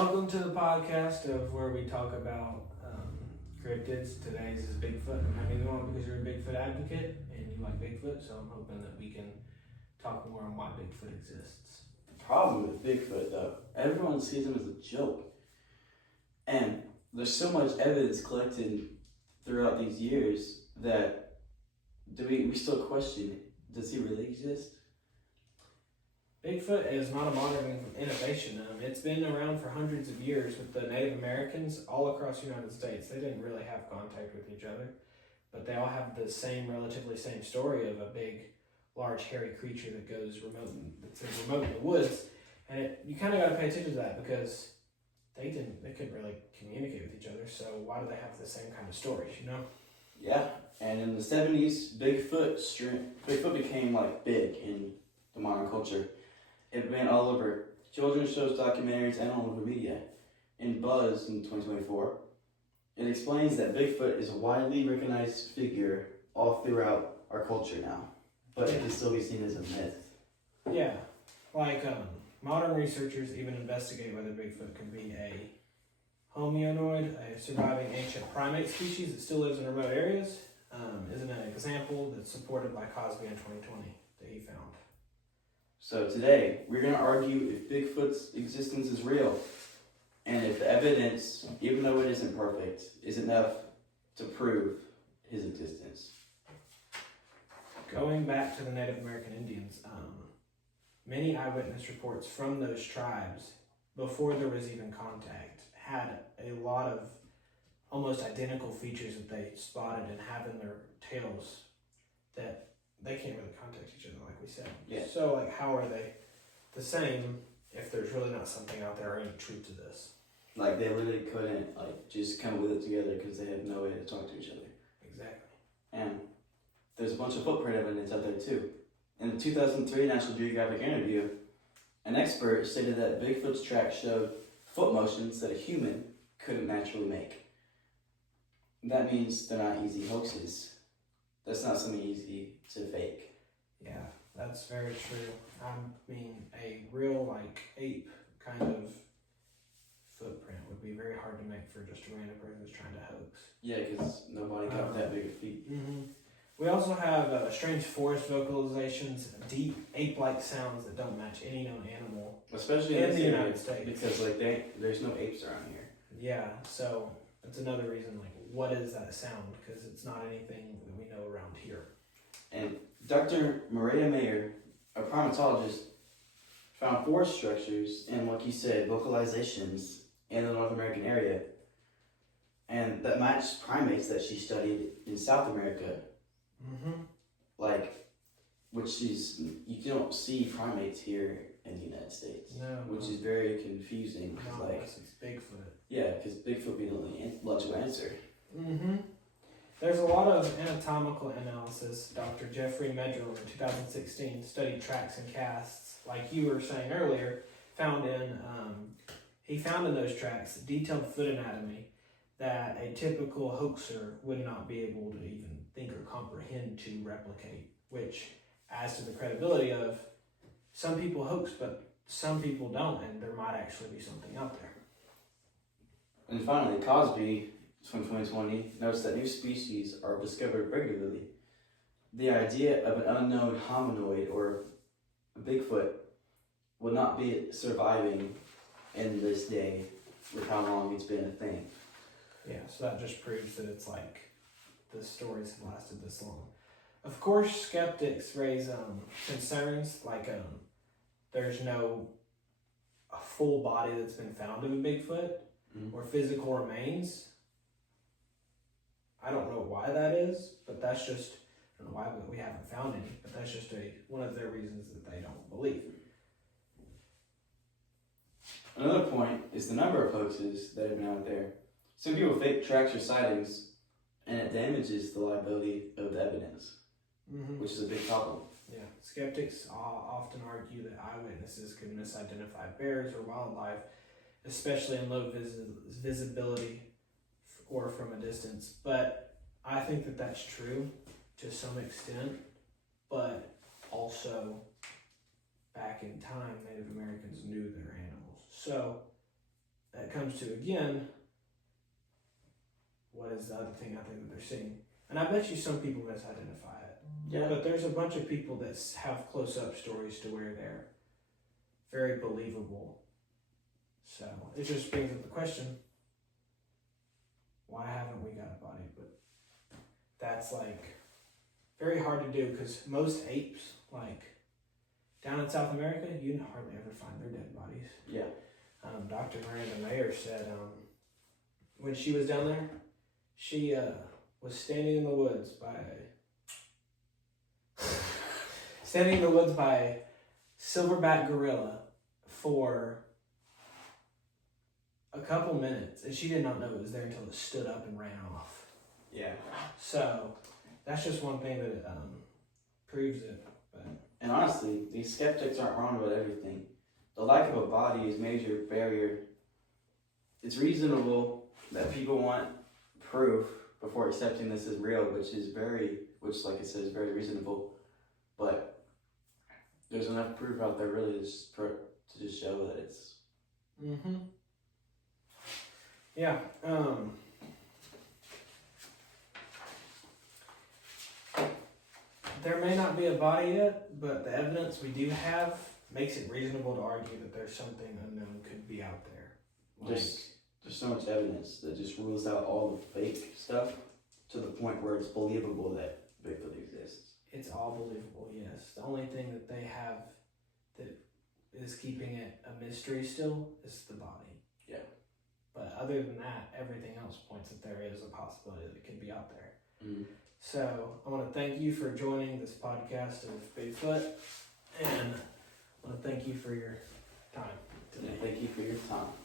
Welcome to the podcast of where we talk about cryptids. Today's is Bigfoot. I'm having you on because you're a Bigfoot advocate and you like Bigfoot, so I'm hoping that we can talk more on why Bigfoot exists. The problem with Bigfoot, though, everyone sees him as a joke. And there's so much evidence collected throughout these years that we still question, does he really exist? Bigfoot is not a modern innovation. It's been around for hundreds of years with the Native Americans all across the United States. They didn't really have contact with each other, but they all have the relatively same story of a big, large, hairy creature that goes remote in the woods. And you kind of got to pay attention to that because they couldn't really communicate with each other. So why do they have the same kind of stories? Yeah, and in the 70s, Bigfoot became big in the modern culture. It went all over children's shows, documentaries, and all over media. In Buzz in 2024, it explains that Bigfoot is a widely recognized figure all throughout our culture now, but it can still be seen as a myth. Yeah, modern researchers even investigate whether Bigfoot can be a hominoid, a surviving ancient primate species that still lives in remote areas. Isn't an example that's supported by Cosby in 2020 that he found. So today, we're going to argue if Bigfoot's existence is real, and if the evidence, even though it isn't perfect, is enough to prove his existence. Going back to the Native American Indians, many eyewitness reports from those tribes, before there was even contact, had a lot of almost identical features that they spotted and have in their tails that they can't really contact each other, like we said. Yeah. So, how are they the same if there's really not something out there or any truth to this? They literally couldn't, just come with it together because they had no way to talk to each other. Exactly. And there's a bunch of footprint evidence out there, too. In the 2003 National Geographic interview, an expert stated that Bigfoot's tracks showed foot motions that a human couldn't naturally make. That means they're not easy hoaxes. That's not something easy to fake. Yeah, that's very true. A real, ape kind of footprint would be very hard to make for just a random person who's trying to hoax. Yeah, because nobody got that big of feet. Mm-hmm. We also have strange forest vocalizations, deep ape-like sounds that don't match any known animal. Especially in the United States. Because, there's no apes around here. Yeah, so that's another reason, what is that sound? Because it's not anything that we know around here. And Dr. Maria Mayer, a primatologist, found forest structures and, like you said, vocalizations in the North American area. And that matched primates that she studied in South America. Mm-hmm. You don't see primates here in the United States. No. Which is very confusing. Unless it's Bigfoot. Yeah, because Bigfoot be the only logical answer. Mm-hmm. There's a lot of anatomical analysis. Dr. Jeffrey Medrell in 2016 studied tracks and casts, like you were saying earlier, he found in those tracks detailed foot anatomy that a typical hoaxer would not be able to even think or comprehend to replicate, which adds to the credibility of some people hoax, but some people don't, and there might actually be something out there. And finally, Cosby from 2020 notes that new species are discovered regularly. The idea of an unknown hominoid or Bigfoot would not be surviving in this day with how long it's been a thing. Yeah, so that just proves that it's the stories have lasted this long. Of course, skeptics raise concerns there's no a full body that's been found of a Bigfoot or physical remains. I don't know why that is, but that's just, I don't know why we haven't found any, but that's just one of their reasons that they don't believe. Another point is the number of hoaxes that have been out there. Some people fake tracks or sightings, and it damages the liability of the evidence, which is a big problem. Yeah, skeptics often argue that eyewitnesses can misidentify bears or wildlife, especially in low visibility or from a distance. But I think that that's true to some extent, but also back in time, Native Americans knew their animals. So it comes to, again, what is the other thing I think that they're seeing? And I bet you some people misidentify it. Yeah. But there's a bunch of people that have close-up stories to where they're very believable. So it just brings up the question, why haven't we got a body? But that's like very hard to do because most apes, like down in South America, you hardly ever find their dead bodies. Yeah. Dr. Miranda Mayer said when she was down there, she was standing in the woods by silverback gorilla for a couple minutes, and she did not know it was there until it stood up and ran off. Yeah. So that's just one thing that proves it. But. And honestly, these skeptics aren't wrong about everything. The lack of a body is a major barrier. It's reasonable that people want proof before accepting this as real, which like I said, is very reasonable. But there's enough proof out there really to just show that it's. Mm-hmm. Yeah. There may not be a body yet, but the evidence we do have makes it reasonable to argue that there's something unknown could be out there. There's so much evidence that just rules out all the fake stuff to the point where it's believable that Bigfoot exists. It's all believable, yes. The only thing that they have that is keeping it a mystery still is the body. Yeah. But other than that, everything else points that there is a possibility that it could be out there. Mm-hmm. So I want to thank you for joining this podcast of Bigfoot, and I want to thank you for your time today. Thank you for your time.